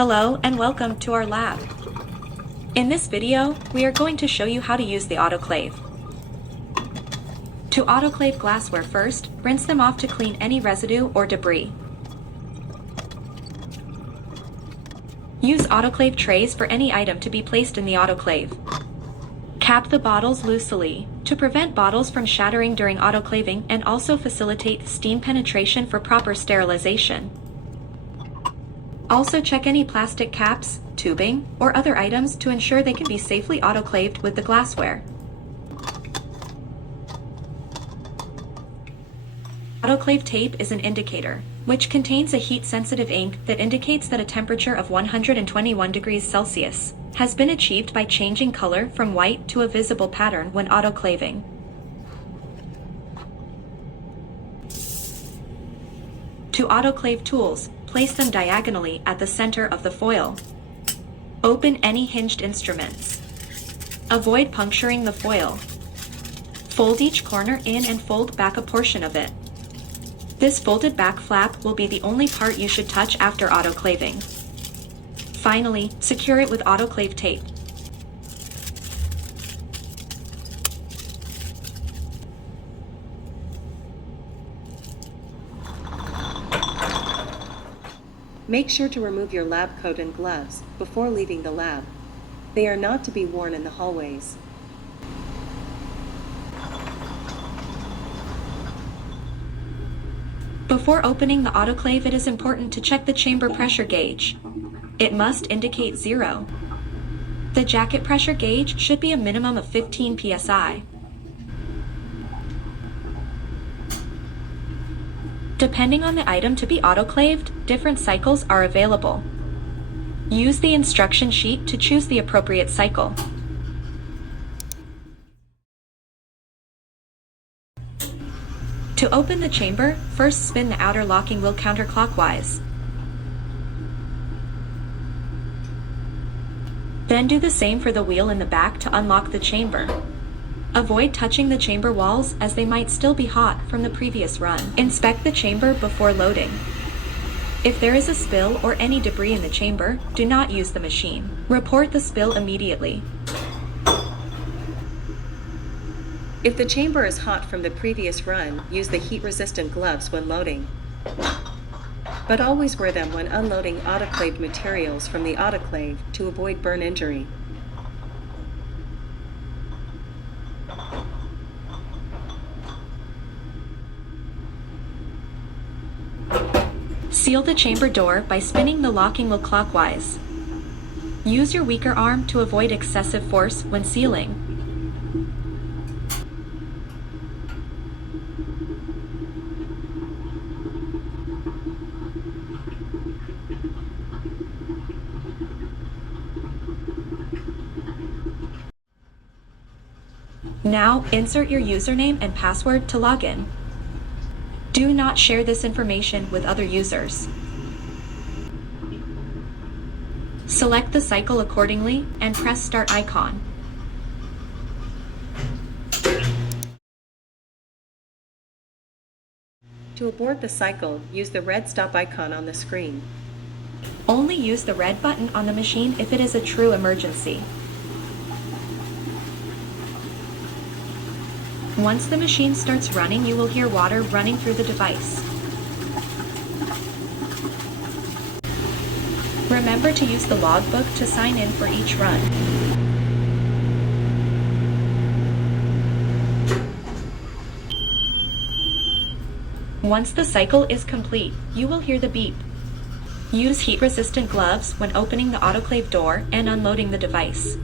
Hello and welcome to our lab. In this video, we are going to show you how to use the autoclave. To autoclave glassware first, rinse them off to clean any residue or debris. Use autoclave trays for any item to be placed in the autoclave. Cap the bottles loosely to prevent bottles from shattering during autoclaving and also facilitate steam penetration for proper sterilization. Also check any plastic caps, tubing, or other items to ensure they can be safely autoclaved with the glassware. Autoclave tape is an indicator, which contains a heat-sensitive ink that indicates that a temperature of 121 degrees Celsius has been achieved by changing color from white to a visible pattern when autoclaving. To autoclave tools, place them diagonally at the center of the foil. Open any hinged instruments. Avoid puncturing the foil. Fold each corner in and fold back a portion of it. This folded back flap will be the only part you should touch after autoclaving. Finally, secure it with autoclave tape. Make sure to remove your lab coat and gloves before leaving the lab. They are not to be worn in the hallways. Before opening the autoclave, it is important to check the chamber pressure gauge. It must indicate 0. The jacket pressure gauge should be a minimum of 15 psi. Depending on the item to be autoclaved, different cycles are available. Use the instruction sheet to choose the appropriate cycle. To open the chamber, first spin the outer locking wheel counterclockwise. Then do the same for the wheel in the back to unlock the chamber. Avoid touching the chamber walls as they might still be hot from the previous run. Inspect the chamber before loading. If there is a spill or any debris in the chamber, do not use the machine. Report the spill immediately. If the chamber is hot from the previous run, use the heat-resistant gloves when loading. But always wear them when unloading autoclaved materials from the autoclave to avoid burn injury. Seal the chamber door by spinning the locking wheel clockwise. Use your weaker arm to avoid excessive force when sealing. Now, insert your username and password to log in. Do not share this information with other users. Select the cycle accordingly and press Start icon. To abort the cycle, use the red stop icon on the screen. Only use the red button on the machine if it is a true emergency. Once the machine starts running, you will hear water running through the device. Remember to use the logbook to sign in for each run. Once the cycle is complete, you will hear the beep. Use heat-resistant gloves when opening the autoclave door and unloading the device.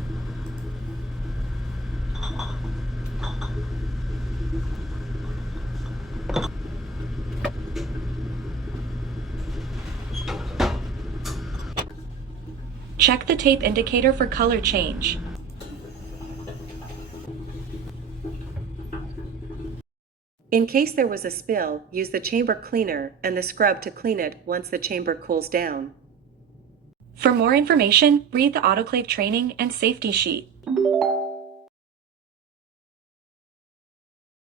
Check the tape indicator for color change. In case there was a spill, use the chamber cleaner and the scrub to clean it once the chamber cools down. For more information, read the autoclave training and safety sheet.